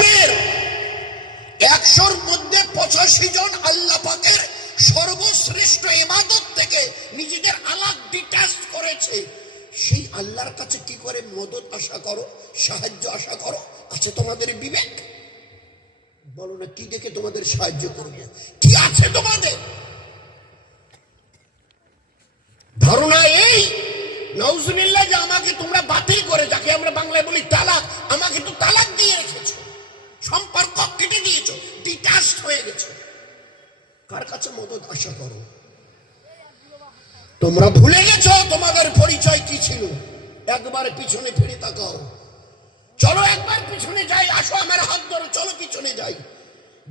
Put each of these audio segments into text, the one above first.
রাসূলের 100-র মধ্যে 85 জন আল্লাহ পাকের সর্বশ্রেষ্ঠ ইবাদত থেকে নিজেদের আলাদা ডিটাচ করেছে। সেই আল্লাহর কাছে কি করে মদত আশা করো, সাহায্য আশা করো? আছে তোমাদের বিবেক? বলো না, কি দেখে তোমাদের সাহায্য করবে? কি আছে তোমাদের ধারণা? এই নাউজুবিল্লাহ, যে আমাকে তোমরা বাতিল করে, যাকে আমরা বাংলায় বলি তালাক, আমাকে তো তালাক দিয়ে রেখেছো, সম্পর্ক কেটে দিয়েছো, ডিটাচ হয়ে গেছো। কার কাছে মদত আশা করো? তোমরা ভুলে গেছো তোমাদের পরিচয় কি ছিল। একবার পিছনে ফিরে তাকাও, চলো একবার পিছনে যাই, আসো আমার হাত ধরো, চলো পিছনে যাই।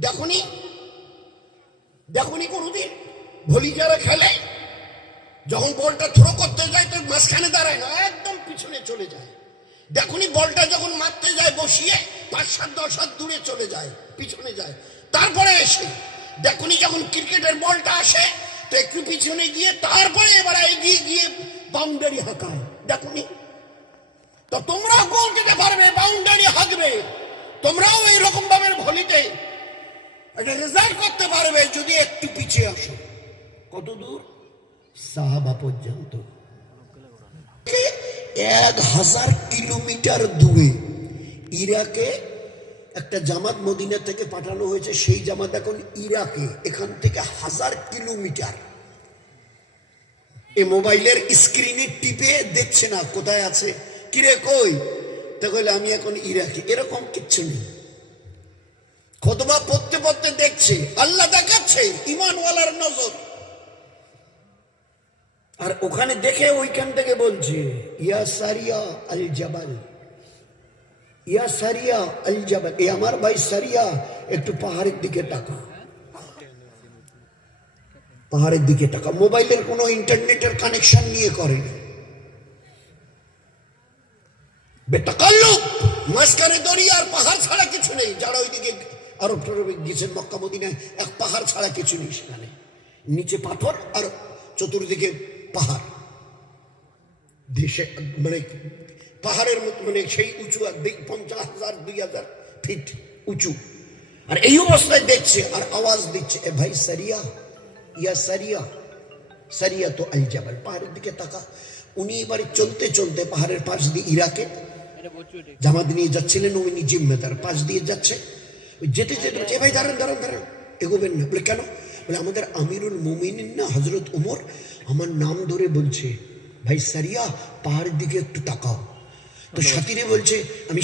দেখনি কোনদিন ভলি যারা খেলে, যখন বলটা থ্রো করতে যায় তো মাঝখানে দাঁড়ায় না, একদম পিছনে চলে যায়। দেখনি বলটা যখন মারতে যায় বসিয়ে 5-7-10 হাত দূরে চলে যায়, পিছনে যায়। তারপরে এসে দেখনি যখন ক্রিকেটের বলটা আসে তো একটু পিছনে গিয়ে তারপরে এবার এগিয়ে গিয়ে বাউন্ডারি হাঁকায়। দেখনি তো তোমরাও গোল দিতে পারবে, বাউন্ডারি হাঁকবে, তোমরাও এইরকম ভাবে ভলিতে একটা রেজাল্ট করতে পারবে যদি একটু পিছিয়ে আসো। কত দূর? সাহাবা পর্যন্ত। 1000 কিলোমিটার দূরে ইরাকে একটা জামাত মদিনা থেকে পাঠানো হয়েছে। সেই জামাত এখন ইরাকে, এখান থেকে 1000 কিলোমিটার। এই মোবাইলের স্ক্রিনে টিপে দেখছে না কোথায় আছে, কিরে কই, তা কইলে আমি এখন ইরাকে। এরকম কিচ্ছু নেই। খুতবা পড়তে পড়তে দেখছে, আল্লাহ দেখাচ্ছে ঈমানওয়ালার নজর। আর ওখানে দেখে ওইখান থেকে বলছে, ইয়া সারিয়া আল জাবাল, ইয়া সারিয়া আল জাবাল, এ আমার ভাই সারিয়া, একটু পাহাড়ের দিকে তাকা, পাহাড়ের দিকে তাকা। মোবাইলের কোনো ইন্টারনেটের কানেকশন নিয়ে করেনি, বেতাকাল্লুক, মাঝখানে দরিয়া আর পাহাড় ছাড়া কিছু নেই। যারা ওইদিকে আরব টরবে গেছেন, মক্কা মদিনায়, এক পাহাড় ছাড়া কিছু নেই সেখানে। নিচে পাথর আর চতুর্দিকে পাহাড়, দেশে মানে পাহাড়ের মতো, মানে সেই উঁচু 50,000-2,000 ফিট উঁচু। আর এই অবস্থায় দেখছে আর আওয়াজ দিচ্ছে, এ ভাই সারিয়া, ইয়া সারিয়া, সারিয়া তো আল জাবাল, পাহাড়ের দিকে তাকা। উনি এবারে চলতে চলতে পাহাড়ের পাশ দিয়ে ইরাকে জামাত নিয়ে যাচ্ছিলেন, উনি জিম্মেদার, পাশ দিয়ে যাচ্ছে। যেতে যেতে এ ভাই দাঁড়ান দাঁড়ান দাঁড়ান, এগোবেন না। বলে কেন? বলে আমাদের আমিরুল মুমিনিন না হযরত ওমর আমার নাম ধরে বলছে, ভাই সারিয়া পাহাড়ের দিকে একটু তাকাও। তো সাথীরে বলছে, আমি